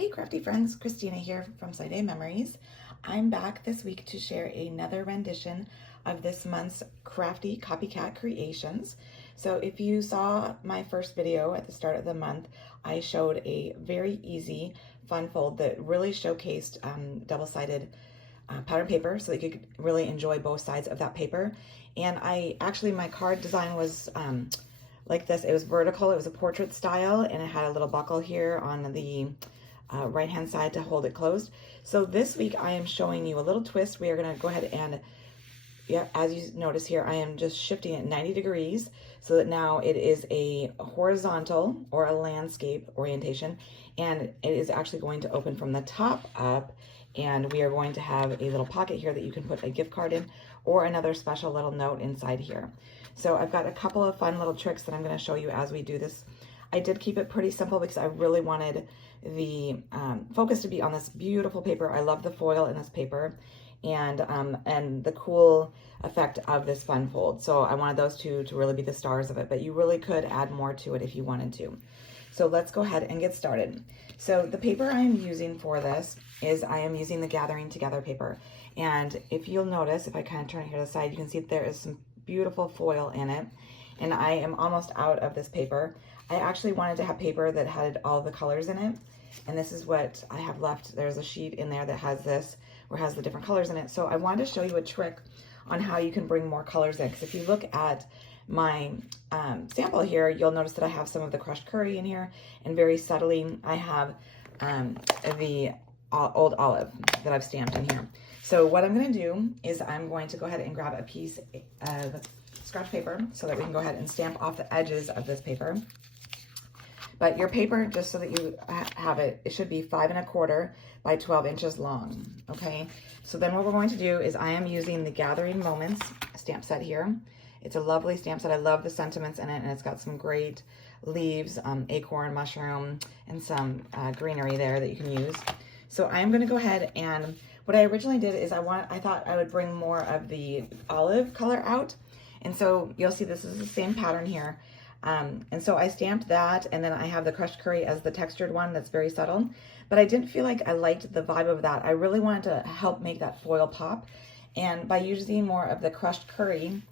Hey crafty friends, Christina here from Sunday Memories. I'm back this week to share another rendition of this month's Crafty Copycat Creations. So if you saw my first video at the start of the month, I showed a very easy fun fold that really showcased double-sided pattern paper so that you could really enjoy both sides of that paper. And my card design was like this. It was vertical, it was a portrait style, and it had a little buckle here on the right hand side to hold it closed. So this week I am showing you a little twist. We are going to go ahead and, yeah, as you notice here, I am just shifting it 90 degrees so that now it is a horizontal or a landscape orientation, and it is actually going to open from the top up, and we are going to have a little pocket here that you can put a gift card in or another special little note inside here. So I've got a couple of fun little tricks that I'm going to show you as we do this. I did keep it pretty simple because I really wanted the focus to be on this beautiful paper. I love the foil in this paper and the cool effect of this fun fold. So I wanted those two to really be the stars of it, but you really could add more to it if you wanted to. So let's go ahead and get started. So the paper I am using for this is I am using the Gathering Together paper. And if you'll notice, if I kind of turn it here to the side, you can see that there is some beautiful foil in it. And I am almost out of this paper. I actually wanted to have paper that had all the colors in it. And this is what I have left. There's a sheet in there that has this, or has the different colors in it. So I wanted to show you a trick on how you can bring more colors in. Because if you look at my sample here, you'll notice that I have some of the crushed curry in here. And very subtly, I have the old olive that I've stamped in here. So what I'm going to do is I'm going to go ahead and grab a piece of scratch paper so that we can go ahead and stamp off the edges of this paper. But your paper, just so that you have it, it should be 5 1/4 by 12 inches long, okay? So then what we're going to do is I am using the Gathering Moments stamp set here. It's a lovely stamp set. I love the sentiments in it, and it's got some great leaves, acorn, mushroom, and some greenery there that you can use. So I'm going to go ahead, and what I originally did is I thought I would bring more of the olive color out. And so you'll see this is the same pattern here. And so I stamped that, and then I have the crushed curry as the textured one that's very subtle. But I didn't feel like I liked the vibe of that. I really wanted to help make that foil pop. And by using more of the crushed curry,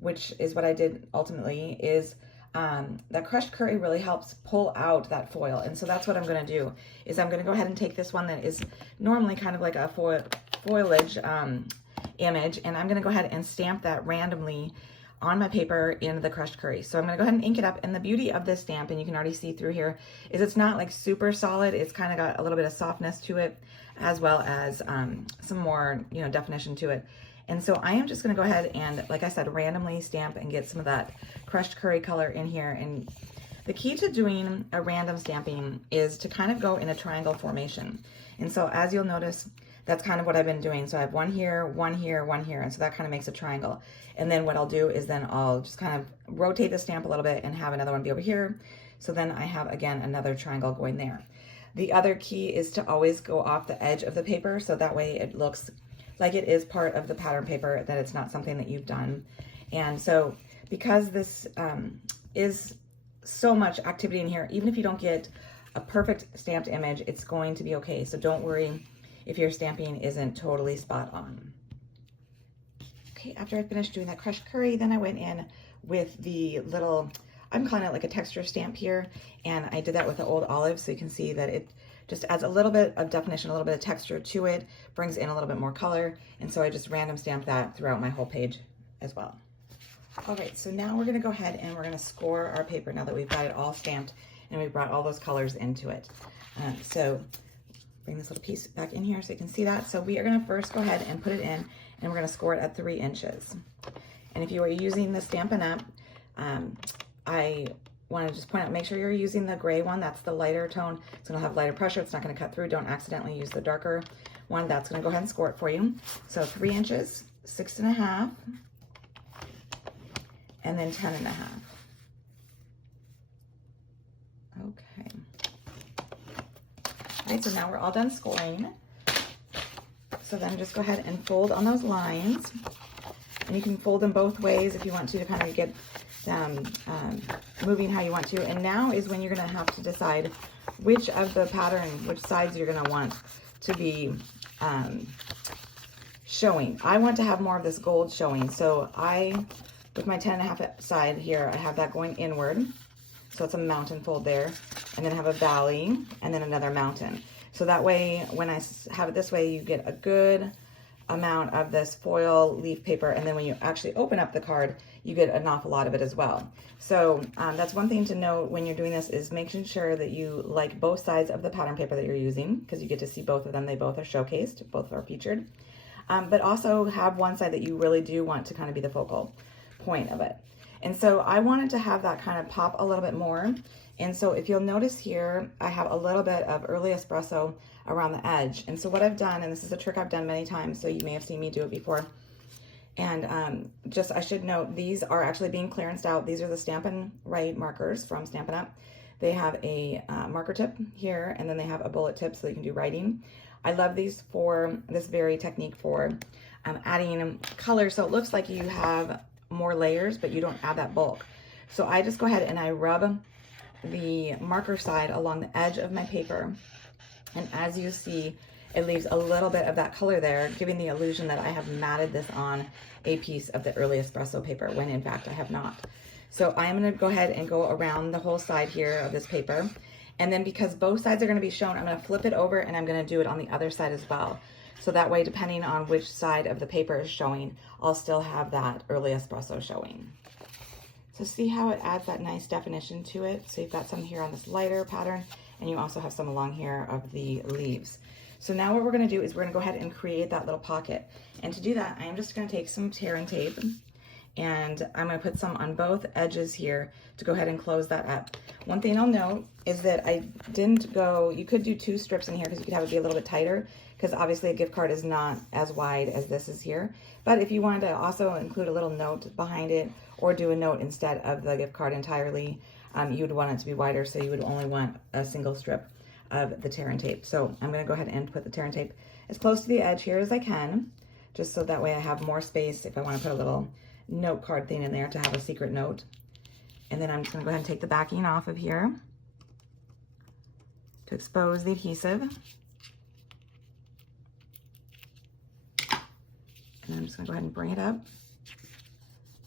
which is what I did ultimately, is that crushed curry really helps pull out that foil. And so that's what I'm going to do, is I'm going to go ahead and take this one that is normally kind of like a foliage image, and I'm going to go ahead and stamp that randomly on my paper in the crushed curry. So I'm going to go ahead and ink it up. And the beauty of this stamp, and you can already see through here, is it's not like super solid. It's kind of got a little bit of softness to it, as well as some more, definition to it. And so I am just going to go ahead and, like I said, randomly stamp and get some of that crushed curry color in here. And the key to doing a random stamping is to kind of go in a triangle formation. And so as you'll notice, that's kind of what I've been doing. So I have one here, one here, one here. And so that kind of makes a triangle. And then what I'll do is then I'll just kind of rotate the stamp a little bit and have another one be over here. So then I have, again, another triangle going there. The other key is to always go off the edge of the paper. So that way it looks like it is part of the pattern paper, that it's not something that you've done. And so because this is so much activity in here, even if you don't get a perfect stamped image, it's going to be okay. So don't worry if your stamping isn't totally spot on. Okay, after I finished doing that crushed curry, then I went in with the little, I'm calling it like a texture stamp here, and I did that with the old olive, so you can see that it just adds a little bit of definition, a little bit of texture to it, brings in a little bit more color, and so I just random stamped that throughout my whole page as well. All right, so now we're gonna go ahead and we're gonna score our paper now that we've got it all stamped and we brought all those colors into it. So bring this little piece back in here so you can see that. So we are gonna first go ahead and put it in, and we're gonna score it at 3 inches. And if you are using the Stampin' Up, I want to just point out, make sure you're using the gray one. That's the lighter tone. It's gonna have lighter pressure. It's not gonna cut through. Don't accidentally use the darker one. That's gonna go ahead and score it for you. So 3 inches, 6 1/2, and then 10 1/2. Okay. All right, so now we're all done scoring. So then just go ahead and fold on those lines. And you can fold them both ways if you want to kind of get them moving how you want to. And now is when you're going to have to decide which of the pattern, which sides you're gonna want to be showing. I want to have more of this gold showing. So with my 10.5 side here, I have that going inward. So it's a mountain fold there. And then I have a valley and then another mountain. So that way, when I have it this way, you get a good amount of this foil leaf paper. And then when you actually open up the card, you get an awful lot of it as well. So that's one thing to note when you're doing this, is making sure that you like both sides of the pattern paper that you're using, because you get to see both of them. They both are showcased, both are featured. But also have one side that you really do want to kind of be the focal point of it. And so I wanted to have that kind of pop a little bit more. And so if you'll notice here, I have a little bit of early espresso around the edge. And so what I've done, and this is a trick I've done many times, so you may have seen me do it before. And I should note, these are actually being clearanced out. These are the Stampin' Right markers from Stampin' Up. They have a marker tip here, and then they have a bullet tip so you can do writing. I love these for this very technique for adding color, so it looks like you have more layers, but you don't add that bulk. So I just go ahead and I rub the marker side along the edge of my paper, and as you see, it leaves a little bit of that color there, giving the illusion that I have matted this on a piece of the early espresso paper, when in fact I have not. So I'm going to go ahead and go around the whole side here of this paper. And then because both sides are going to be shown, I'm going to flip it over and I'm going to do it on the other side as well. So that way, depending on which side of the paper is showing, I'll still have that early espresso showing. So see how it adds that nice definition to it? So you've got some here on this lighter pattern, and you also have some along here of the leaves. So now what we're going to do is we're going to go ahead and create that little pocket. And to do that, I am just going to take some tearing tape, and I'm going to put some on both edges here to go ahead and close that up. One thing I'll note is that I didn't go, you could do 2 strips in here because you could have it be a little bit tighter, because obviously a gift card is not as wide as this is here. But if you wanted to also include a little note behind it, or do a note instead of the gift card entirely, you would want it to be wider, so you would only want a single strip of the tear and tape. So I'm going to go ahead and put the tear and tape as close to the edge here as I can, just so that way I have more space if I want to put a little note card thing in there to have a secret note. And then I'm just going to go ahead and take the backing off of here to expose the adhesive. And I'm just going to go ahead and bring it up,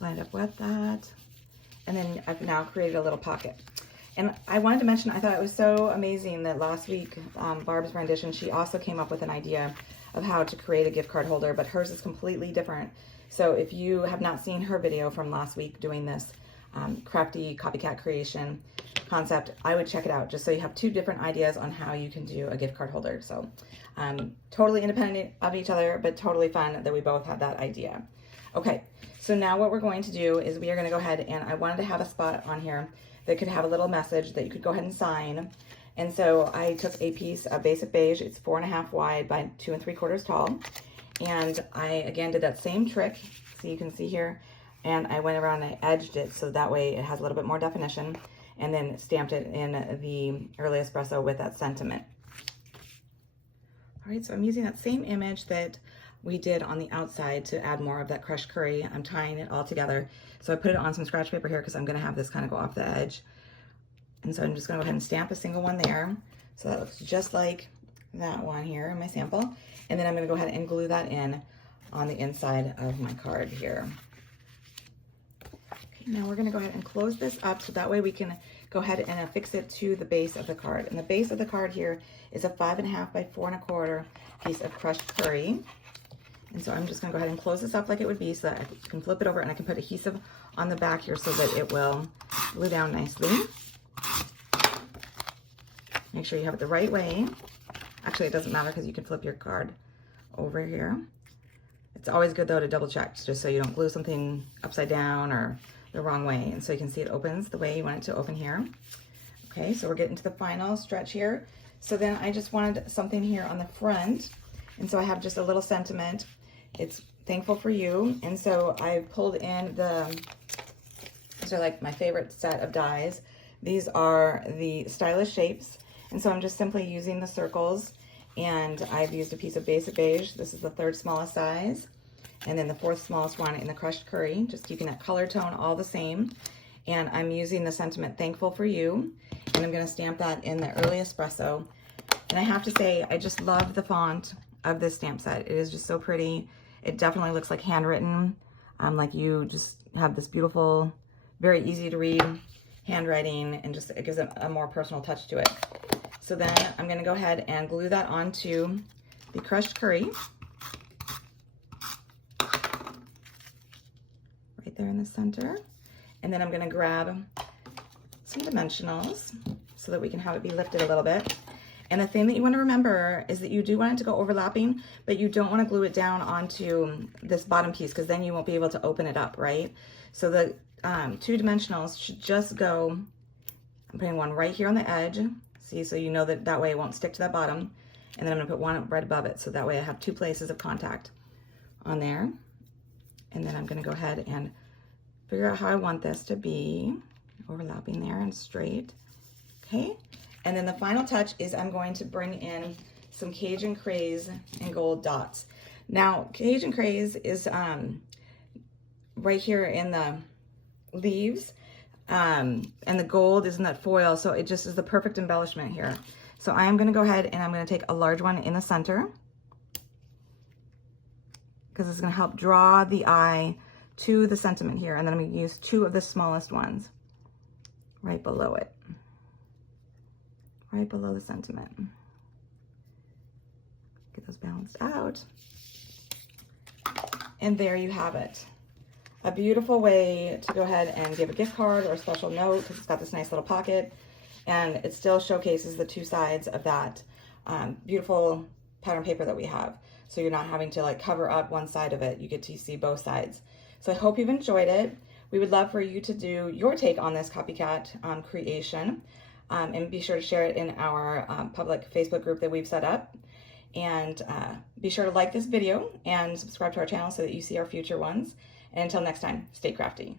line it up with that. And then I've now created a little pocket. And I wanted to mention, I thought it was so amazing that last week, Barb's rendition, she also came up with an idea of how to create a gift card holder, but hers is completely different. So if you have not seen her video from last week doing this Crafty Copycat Creation concept, I would check it out, just so you have 2 different ideas on how you can do a gift card holder. So totally independent of each other, but totally fun that we both had that idea. Okay, so now what we're going to do is we are going to go ahead, and I wanted to have a spot on here that could have a little message that you could go ahead and sign. And so I took a piece of basic beige. It's 4.5 wide by 2 3/4 tall. And I, again, did that same trick, so you can see here, and I went around and I edged it so that way it has a little bit more definition, and then stamped it in the early espresso with that sentiment. All right, so I'm using that same image that we did on the outside to add more of that crushed curry. I'm tying it all together. So I put it on some scratch paper here because I'm going to have this kind of go off the edge. And so I'm just going to go ahead and stamp a single one there. So that looks just like that one here in my sample. And then I'm going to go ahead and glue that in on the inside of my card here. Okay, now we're going to go ahead and close this up so that way we can go ahead and affix it to the base of the card. And the base of the card here is a 5.5 by 4 1/4 piece of crushed curry. And so I'm just going to go ahead and close this up like it would be, so that I can flip it over and I can put adhesive on the back here so that it will glue down nicely. Make sure you have it the right way. Actually, it doesn't matter because you can flip your card over here. It's always good though to double check, just so you don't glue something upside down or the wrong way. And so you can see it opens the way you want it to open here. Okay, so we're getting to the final stretch here. So then I just wanted something here on the front. And so I have just a little sentiment. It's thankful for you. And so I pulled in these are like my favorite set of dies. These are the stylish shapes. And so I'm just simply using the circles, and I've used a piece of basic beige. This is the 3rd smallest size, and then the 4th smallest one in the crushed curry, just keeping that color tone all the same. And I'm using the sentiment Thankful for You, and I'm going to stamp that in the early espresso. And I have to say, I just love the font of this stamp set. It is just so pretty. It definitely looks like handwritten, like you just have this beautiful, very easy to read handwriting, and just it gives it a more personal touch to it. So then I'm going to go ahead and glue that onto the crushed curry right there in the center. And then I'm going to grab some dimensionals so that we can have it be lifted a little bit. And the thing that you want to remember is that you do want it to go overlapping, but you don't want to glue it down onto this bottom piece, because then you won't be able to open it up, right? So the 2 dimensionals should just go, I'm putting one right here on the edge, see, so you know that way it won't stick to that bottom. And then I'm going to put one right above it, so that way I have 2 places of contact on there. And then I'm going to go ahead and figure out how I want this to be, overlapping there and straight. Okay, and then the final touch is I'm going to bring in some Cajun Craze and gold dots. Now, Cajun Craze is right here in the leaves, and the gold is in that foil, so it just is the perfect embellishment here. So I am going to go ahead and I'm going to take a large one in the center, because it's going to help draw the eye to the sentiment here, and then I'm going to use 2 of the smallest ones right below it, right below the sentiment. Get those balanced out. And there you have it. A beautiful way to go ahead and give a gift card or a special note, because it's got this nice little pocket, and it still showcases the 2 sides of that beautiful pattern paper that we have. So you're not having to like cover up one side of it. You get to see both sides. So I hope you've enjoyed it. We would love for you to do your take on this copycat creation, and be sure to share it in our public Facebook group that we've set up. And be sure to like this video and subscribe to our channel so that you see our future ones. And until next time, stay crafty.